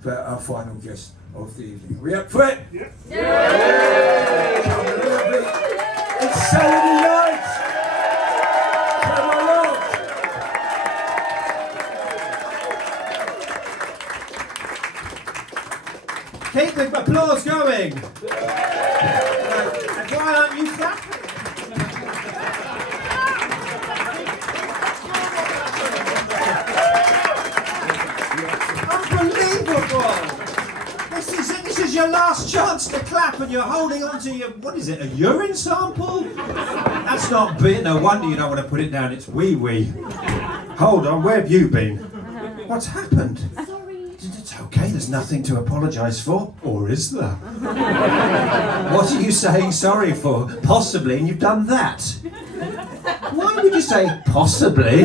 for our final guest of the evening. Are we up for it? Yeah. It's Saturday night! Come along! Keep the applause going! And why aren't you clapping? Unbelievable! This is your last chance to clap and you're holding on to your, what is it, a urine sample? That's not beer, no wonder you don't want to put it down, it's wee-wee. Hold on, where have you been? What's happened? Sorry. It's okay, there's nothing to apologise for. Or is there? What are you saying sorry for? Possibly, and you've done that. Why would you say possibly?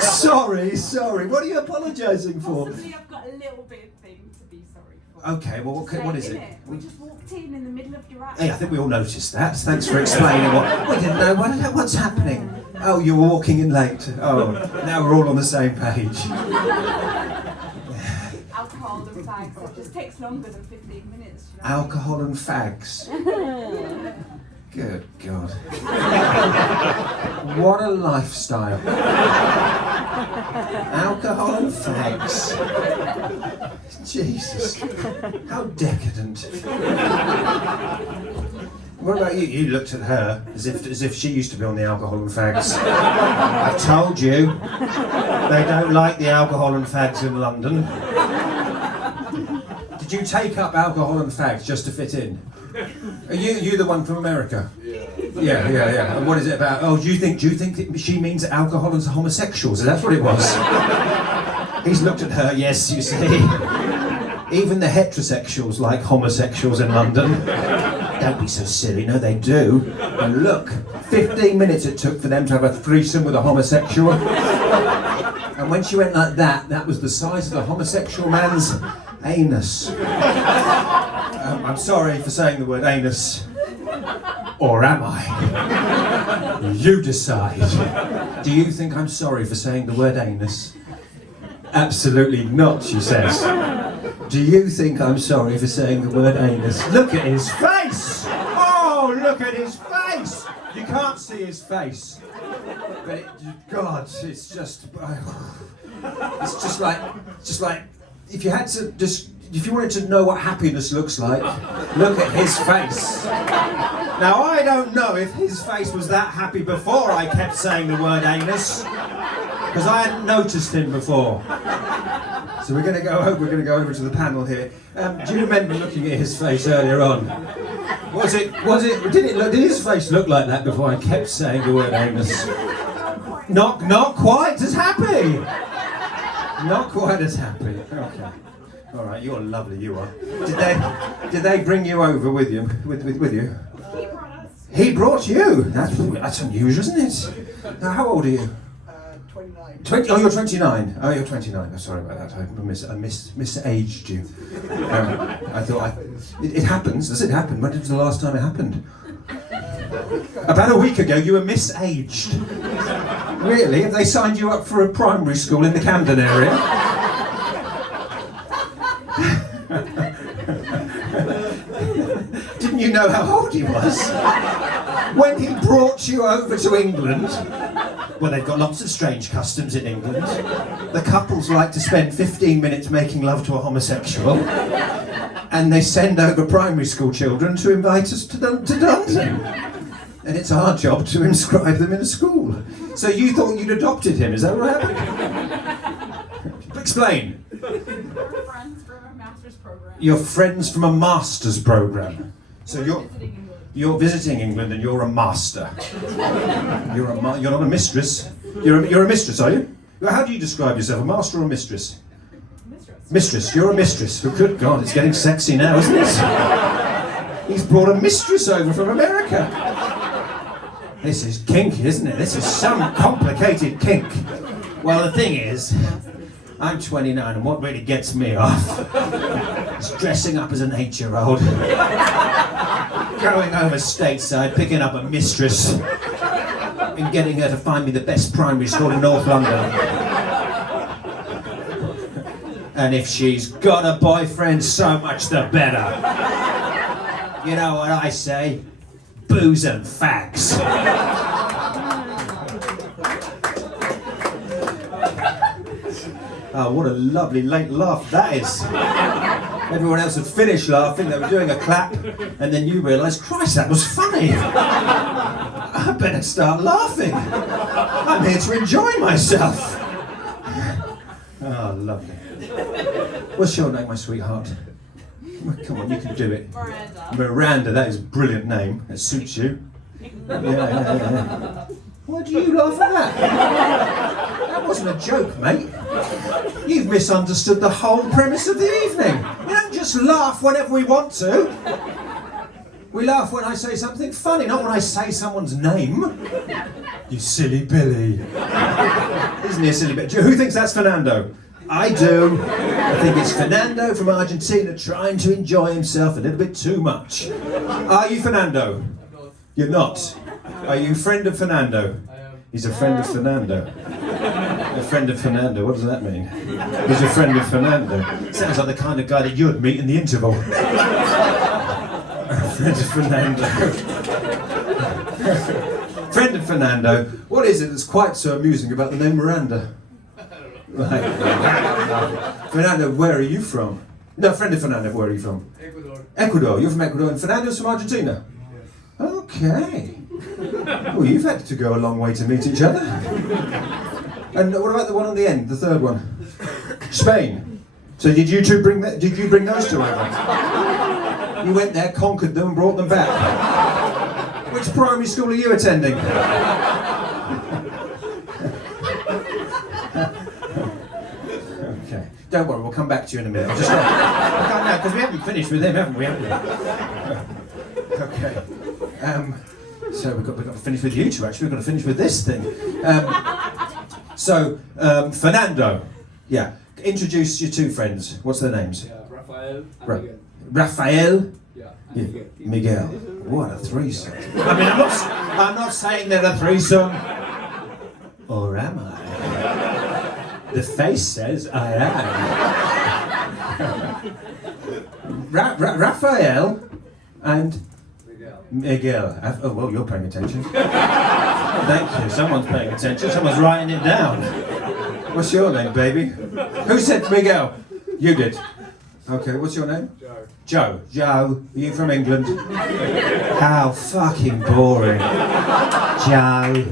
Sorry, what are you apologising for? Possibly I've got a little bit of thing to be sorry for. Okay, well, what is it? We just walked in the middle of your act. Hey, I think we all noticed that. Thanks for explaining what... We didn't know. What's happening? Oh, you were walking in late. Oh, now we're all on the same page. Alcohol and fags, it just takes longer than 15 minutes. You know? Alcohol and fags. Good God. What a lifestyle. Alcohol and fags. Jesus. How decadent. What about you? You looked at her as if she used to be on the alcohol and fags. I've told you. They don't like the alcohol and fags in London. Did you take up alcohol and fags just to fit in? Are you the one from America? Yeah. And what is it about? Oh, do you think she means alcohol and homosexuals? That's what it was. He's looked at her, yes, you see. Even the heterosexuals like homosexuals in London. Don't be so silly, no they do. And look, 15 minutes it took for them to have a threesome with a homosexual. And when she went like that, that was the size of the homosexual man's anus. I'm sorry for saying the word anus. Or am I? You decide. Do you think I'm sorry for saying the word anus? Absolutely not, she says. Do you think I'm sorry for saying the word anus? Look at his face! Oh, look at his face! You can't see his face. But God, it's just like if you had to if you wanted to know what happiness looks like, look at his face. Now, I don't know if his face was that happy before I kept saying the word anus, because I hadn't noticed him before. So we're going to go over to the panel here. Do you remember looking at his face earlier on? Did his face look like that before I kept saying the word anus? Not quite as happy. Not quite as happy. Okay. All right, you're lovely. You are. Did they bring you over with you? With you? He brought us. He brought you. That's unusual, isn't it? Now, how old are you? 29. 20. Oh, you're 29. Oh, you're 29. Oh, sorry about that. I misaged you. I thought it happens. Does it happen? When was the last time it happened? About a week ago. You were misaged. Really? Have they signed you up for a primary school in the Camden area? Didn't you know how old he was? When he brought you over to England, well, they've got lots of strange customs in England. The couples like to spend 15 minutes making love to a homosexual, and they send over primary school children to invite us to London. And it's our job to inscribe them in a school. So you thought you'd adopted him, is that what happened? Explain. We're friends from a master's program. You're friends from a master's program. So you're visiting England and you're a master. You're not a mistress. You're a mistress, are you? How do you describe yourself? A master or a mistress? Mistress. You're a mistress. Oh, good God, it's getting sexy now, isn't it? He's brought a mistress over from America. This is kinky, isn't it? This is some complicated kink. Well, the thing is, I'm 29, and what really gets me off is dressing up as an 8-year-old, going over stateside, picking up a mistress, and getting her to find me the best primary school in North London. And if she's got a boyfriend, so much the better. You know what I say? Booze and fags. Oh, what a lovely late laugh that is. Everyone else had finished laughing, they were doing a clap, and then you realised, Christ, that was funny. I better start laughing. I'm here to enjoy myself. Oh, lovely. What's your name, my sweetheart? Well, come on, you can do it. Miranda. Miranda, that is a brilliant name. That suits you. Yeah. Why do you laugh at that? That wasn't a joke, mate. You've misunderstood the whole premise of the evening. We don't just laugh whenever we want to. We laugh when I say something funny, not when I say someone's name. You silly Billy. Isn't he a silly bit? Who thinks that's Fernando? I do. I think it's Fernando from Argentina trying to enjoy himself a little bit too much. Are you Fernando? You're not. Are you a friend of Fernando? I am. He's a friend of Fernando. A friend of Fernando, what does that mean? He's a friend of Fernando. Sounds like the kind of guy that you'd meet in the interval. A friend of Fernando. Friend of Fernando. What is it that's quite so amusing about the name Miranda? Right. Fernando, where are you from? No, friend of Fernando, where are you from? Ecuador. Ecuador, you're from Ecuador, and Fernando's from Argentina? Yes. Okay. Well, you've had to go a long way to meet each other. And what about the one on the end, the third one? Spain. So did you two bring that? Did you bring those two over? You went there, conquered them, and brought them back. Which primary school are you attending? Okay. Don't worry, we'll come back to you in a minute. Just no, because we haven't finished with him, haven't we? Okay. So we've got to finish with you two. Actually, we've got to finish with this thing. Fernando. Yeah. Introduce your two friends. What's their names? Yeah, Rafael and Miguel. Raphael. Yeah, Yeah. and Miguel. Miguel. What a threesome. I mean, I'm not saying they're a threesome. Or am I? The face says I am. Raphael and Miguel. Oh, well, you're paying attention. Thank you. Someone's paying attention. Someone's writing it down. What's your name, baby? Who said Miguel? You did. Okay, what's your name? Joe. Joe. Joe, are you from England? How fucking boring. Joe,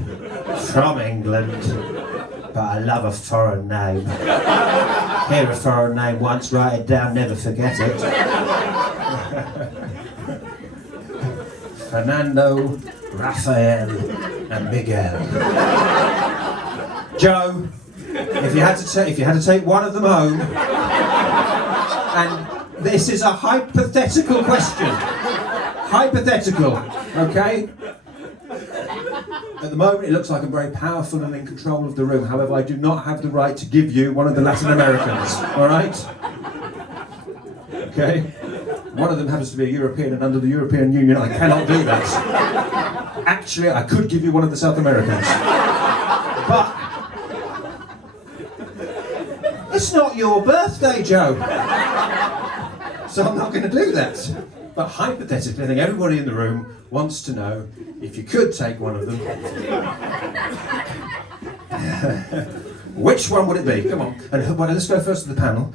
from England. But I love a foreign name. Hear a foreign name once, write it down, never forget it. Fernando, Rafael, and Miguel. Joe, if you had to take one of them home, and this is a hypothetical question. Hypothetical, okay? At the moment, it looks like I'm very powerful and in control of the room. However, I do not have the right to give you one of the Latin Americans. All right? Okay? One of them happens to be a European, and under the European Union, I cannot do that. Actually, I could give you one of the South Americans. But it's not your birthday, Joe. So I'm not going to do that. But hypothetically, I think everybody in the room wants to know if you could take one of them. Which one would it be? Come on. And well, let's go first to the panel.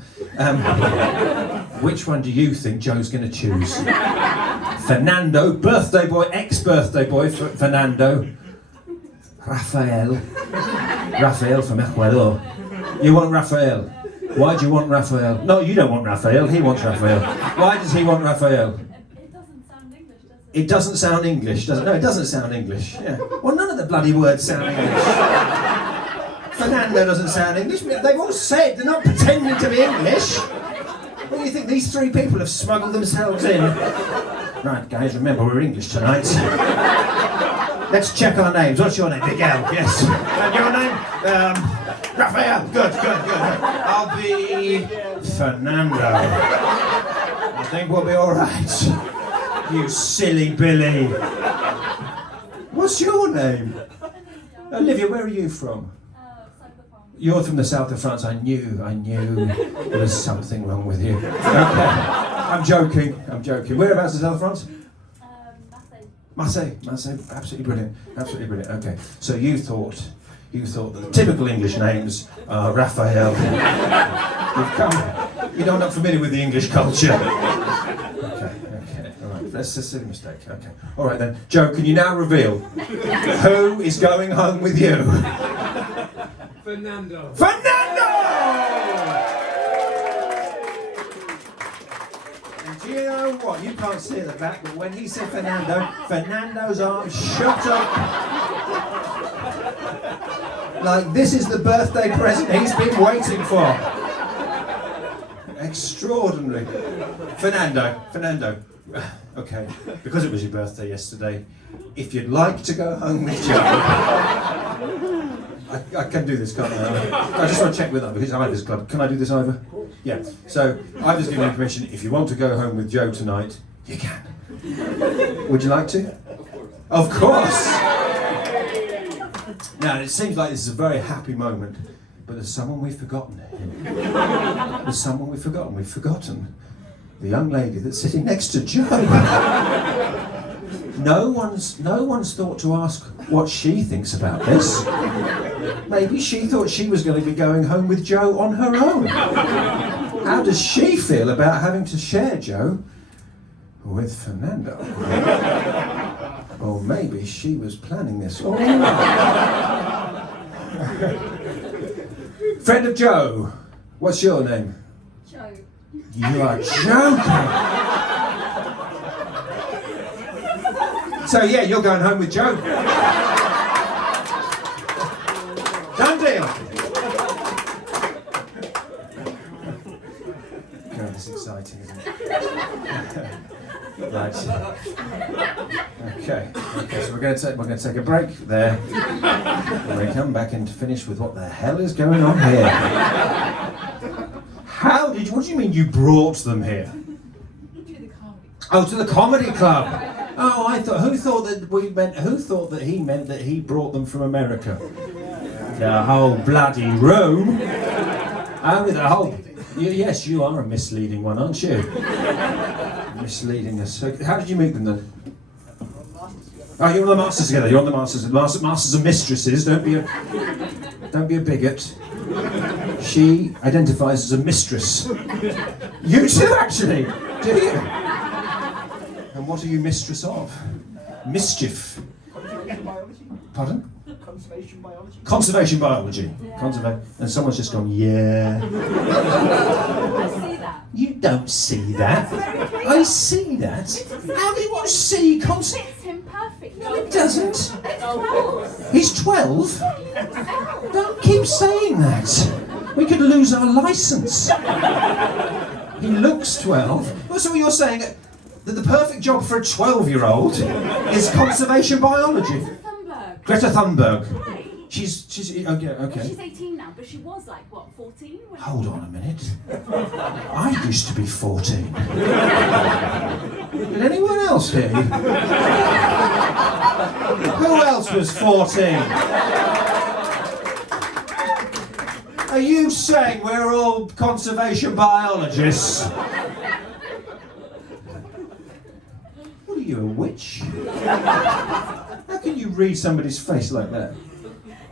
Which one do you think Joe's going to choose? Fernando, birthday boy, ex-birthday boy, Fernando. Rafael from Ecuador. You want Rafael? Why do you want Rafael? No, you don't want Rafael. He wants Rafael. Why does he want Rafael? It doesn't sound English, does it? It doesn't sound English, does it? No, it doesn't sound English. Yeah. Well, none of the bloody words sound English. Fernando doesn't sound English. They've all said they're not pretending to be English. What do you think these three people have smuggled themselves in? Right, guys, remember we're English tonight. Let's check our names. What's your name? Miguel. Yes. And your name? Raphael. Good. I'll be Fernando. I think we'll be all right. You silly Billy. What's your name? Olivia, where are you from? You're from the south of France. I knew there was something wrong with you. Okay. I'm joking. Whereabouts in south of France? Marseille. Absolutely brilliant. Okay. So you thought that the typical English names are Raphael. You're not familiar with the English culture. Okay. All right. That's a silly mistake. Okay. All right then. Joe, can you now reveal who is going home with you? Fernando! And do you know what? You can't see at the back, but when he said Fernando's arms shot up. Like this is the birthday present he's been waiting for. Extraordinary. Fernando. Okay, because it was your birthday yesterday, if you'd like to go home with Joe, I can do this, can't I? I just want to check with Ivor, because Ivor's club. Can I do this, Ivor? Yeah. So Ivor's given you permission. If you want to go home with Joe tonight, you can. Would you like to? Of course. Now, it seems like this is a very happy moment, but there's someone we've forgotten. We've forgotten the young lady that's sitting next to Joe. No one's thought to ask what she thinks about this. Maybe she thought she was going to be going home with Joe on her own. How does she feel about having to share Joe with Fernando? Or maybe she was planning this all along. Friend of Joe, what's your name? Joe. You are joking. So yeah, you're going home with Joe. Done deal. God, this is exciting, isn't it? Right. Okay. So we're going to take a break there. And we come back and finish with what the hell is going on here. What do you mean you brought them here? To the comedy. Oh, to the comedy club. Oh, who thought that he meant that he brought them from America? The whole bloody room. Only the whole. Yes, you are a misleading one, aren't you? Misleading us. So how did you meet them then? Oh, you're on the masters together. You're on the masters. Masters and mistresses. Don't be a bigot. She identifies as a mistress. You too, actually. Do you? And what are you mistress of? Mischief. Conservation biology. Pardon? Conservation biology. Conservation biology. Yeah. And someone's just gone, yeah. I see that. You don't see that. I see that. How do you see It fits him perfectly. No, it doesn't. It's 12. He's 12? Don't keep saying that. We could lose our license. He looks 12. Well, so you're saying that the perfect job for a 12-year-old is conservation biology? Greta Thunberg. Right. She's okay. She's 18 now, but she was like, what, 14? When Hold on a minute. I used to be 14. Did anyone else hear you? Who else was 14? Are you saying we're all conservation biologists? What are you, a witch? How can you read somebody's face like that?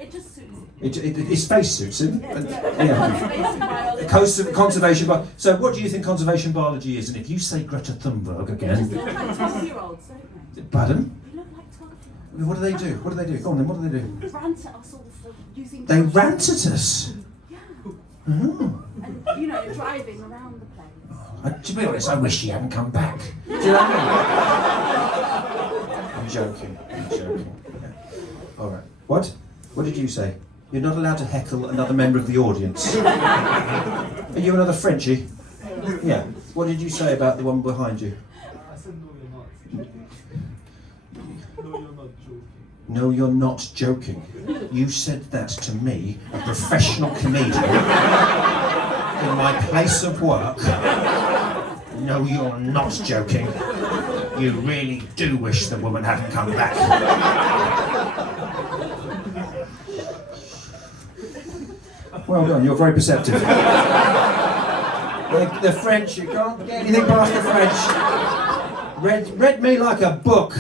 It just suits him. His face suits him. Conservation biology. Conservation biology. So, what do you think conservation biology is? And if you say Greta Thunberg They just again, look like 12-year-olds, don't they? pardon? They look like 12-year-olds. What do they do? What do they do? Go on then. What do they do? Rant at us all for using. They rant at us. Yeah. Oh. And, driving around the place. To be honest, I wish she hadn't come back. Do you know what I mean? I'm joking. Yeah. All right. What? What did you say? You're not allowed to heckle another member of the audience. Are you another Frenchie? Yeah. What did you say about the one behind you? I said no, you're not. No, you're not joking. No, you're not joking. You said that to me, a professional comedian, in my place of work. No, you're not joking. You really do wish the woman hadn't come back. Well done, you're very perceptive. The French, you can't get anything past the French. Read me like a book.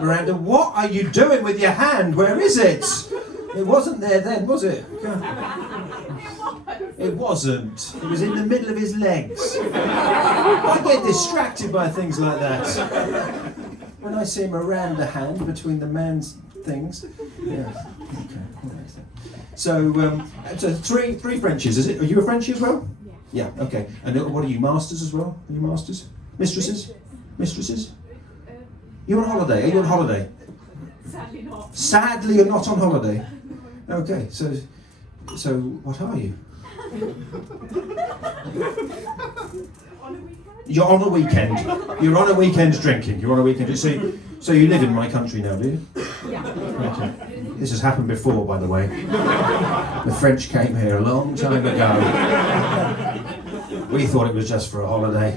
Miranda, what are you doing with your hand? Where is it? It wasn't there then, was it? It wasn't. It was in the middle of his legs. I get distracted by things like that. When I see Miranda hand between the man's things. Yeah. Okay. So three Frenchies, is it? Are you a Frenchie as well? Yeah. Yeah, okay. And what are you, masters as well? Are you masters? Mistresses? Mistresses? You're on holiday. Are you on holiday? Sadly not. Sadly, you're not on holiday. Okay, so what are you? On a weekend? You're on a weekend. You're on a weekend drinking. You're on a weekend. So you live in my country now, do you? Yeah. Okay. This has happened before, by the way. The French came here a long time ago. We thought it was just for a holiday.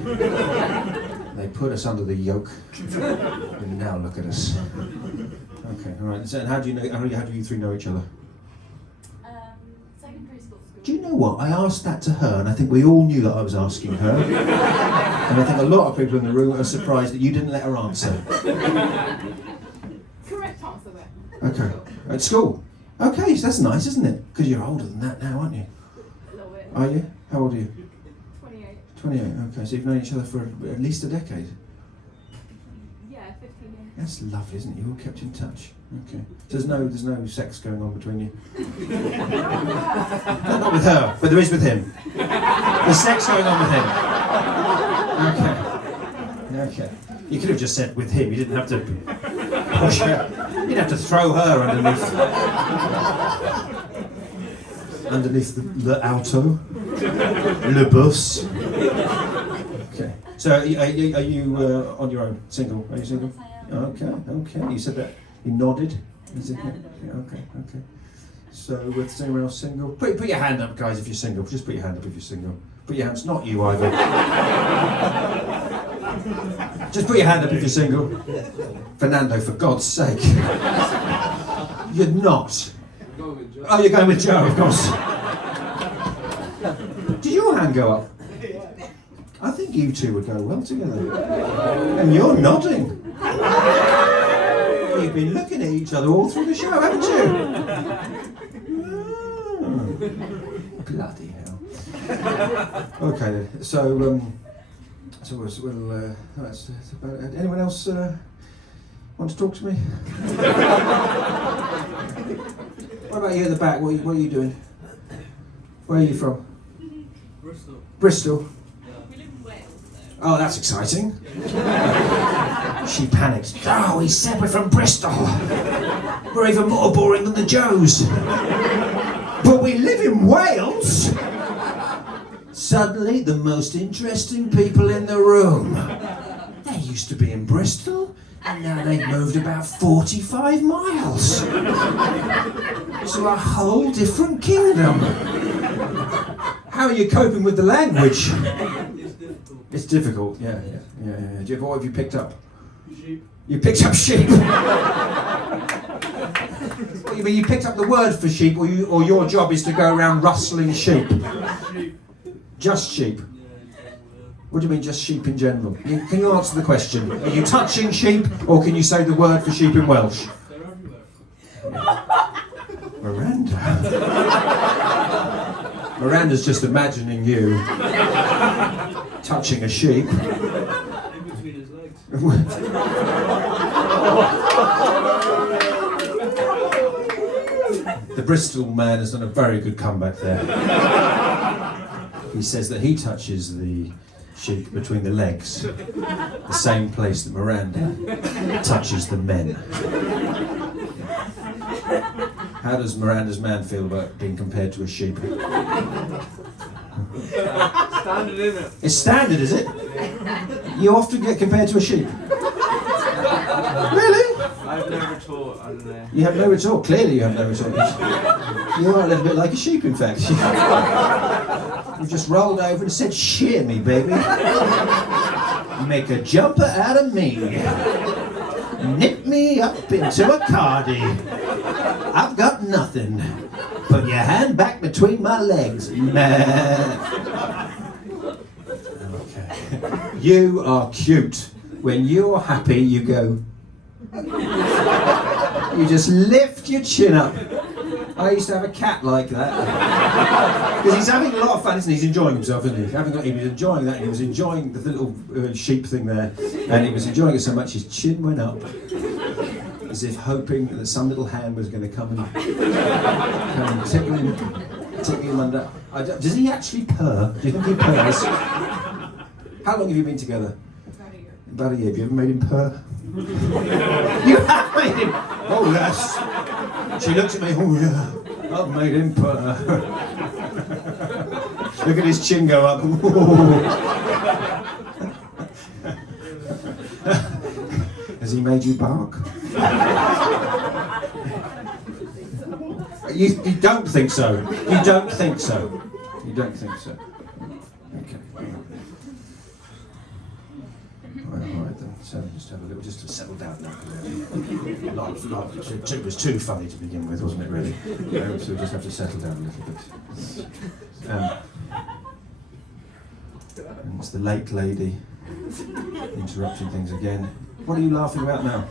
They put us under the yoke, and now look at us. Okay, all right. So, and how do you three know each other? Secondary school. Do you know what? I asked that to her, and I think we all knew that I was asking her. And I think a lot of people in the room are surprised that you didn't let her answer. Correct answer there. Okay, at school. Okay, so that's nice, isn't it? Because you're older than that now, aren't you? A little bit. Are you? How old are you? 28. 28. Okay, so you've known each other for at least a decade. Yeah, 15 years. That's lovely, isn't it? You all kept in touch. Okay. So there's no sex going on between you. No, not with her, but there is with him. There's sex going on with him. Okay. Okay. You could have just said with him. You didn't have to push her. You didn't have to throw her underneath the auto, le bus. Okay. So are you on your own? Single? Are you single? Yes, I am. Okay. You said that. You nodded. Is it? Yeah, okay. So with anyone else single? Put your hand up, guys, if you're single. Just put your hand up if you're single. Put your hands. Not you either. Just put your hand up if you're single. Fernando, for God's sake. You're not. Oh, you're going with Joe, of course. Did your hand go up? I think you two would go well together. And you're nodding. You've been looking at each other all through the show, haven't you? Oh, bloody hell. Okay, then. So that's about it. Anyone else want to talk to me? What about you at the back? What are you doing? Where are you from? Bristol. Bristol. We live in Wales, though. Oh, that's exciting. She panicked. Oh, he said we're from Bristol. We're even more boring than the Joes. But we live in Wales. Suddenly, the most interesting people in the room. They used to be in Bristol, and now they've moved about 45 miles. To a whole different kingdom. How are you coping with the language? It's difficult. Yeah. What have you picked up? Sheep. You picked up sheep. What, you mean you picked up the word for sheep, or your job is to go around rustling sheep? Sheep. Just sheep. Yeah. What do you mean, just sheep in general? Can you answer the question? Are you touching sheep, or can you say the word for sheep in Welsh? They're everywhere. Miranda. Miranda's just imagining you touching a sheep. In between his legs. The Bristol man has done a very good comeback there. He says that he touches the sheep between the legs, the same place that Miranda touches the men. How does Miranda's man feel about being compared to a sheep? Standard, isn't it? It's standard, is it? You often get compared to a sheep. Really? I've never taught, I don't know. You have no retort. Clearly you have no retort. You are a little bit like a sheep, in fact. You've just rolled over and said, shear me, baby. Make a jumper out of me. Nip me up into a cardie. I've got nothing. Put your hand back between my legs. Okay. You are cute. When you're happy, you go. You just lift your chin up. I used to have a cat like that. Because he's having a lot of fun, isn't he? He's enjoying himself, isn't he? He was enjoying that. He was enjoying the little sheep thing there. And he was enjoying it so much his chin went up. As if hoping that some little hand was going to come and tickle him under. Does he actually purr? Do you think he purrs? How long have you been together? About a year. About a year. Have you ever made him purr? You have made him. Oh yes. She looks at me. Oh yeah. I've made him purr. Look at his chin go up. Has he made you bark? You don't think so. You don't think so. You don't think so. Okay. All right then. So just have a little, just to settle down now. It was too funny to begin with, wasn't it? Really. So we just have to settle down a little bit. And it's the late lady interrupting things again. What are you laughing about now?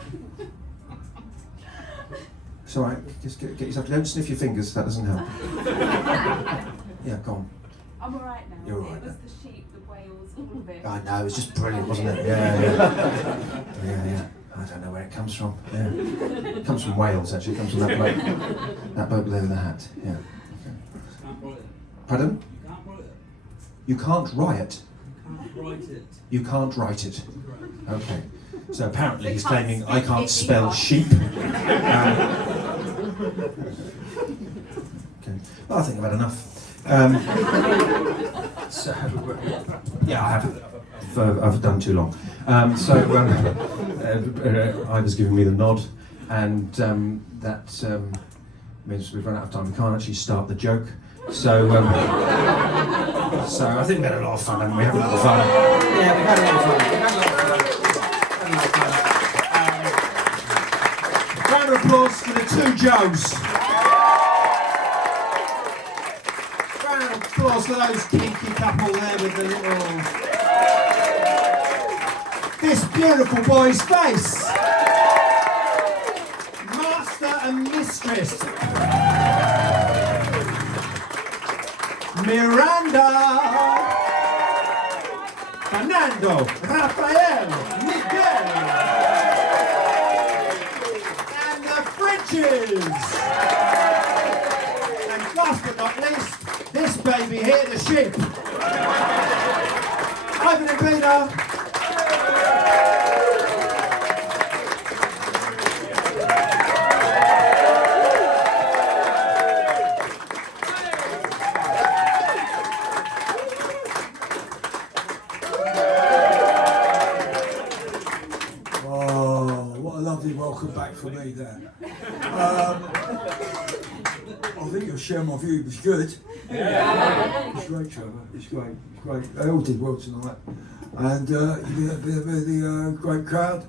It's all right. Just get yourself. Don't sniff your fingers. That doesn't help. Yeah, go on. I'm alright now. You're all right It was now. the sheep, the whales, all of it. I know. It was just brilliant, wasn't it? Yeah. I don't know where it comes from. Yeah. It comes from Wales, actually. It comes from that bloke. That bloke there with the hat. Yeah. Okay. Pardon? You can't riot. You can't write it. Okay. So apparently he's claiming I can't spell sheep. Okay. Well, I think I've had enough. So, yeah, I have. I've done too long. Ivor's giving me the nod, and that means we've run out of time. We can't actually start the joke. So I think we had a lot of fun, haven't we? Having a lot of fun. Yeah, we've had a lot of fun. Round of applause for the two Joes. Round of applause for those kinky couple there with the little. This beautiful boy's face. Master and mistress. Miranda, Fernando, Rafael, Miguel, and the Frenches. And last but not least, this baby here, the sheep. Ivan and Peter. Welcome back for me there. I think your show my view was good. It's great, Trevor. It's great. It's great. They all did well tonight, and you did a really great crowd.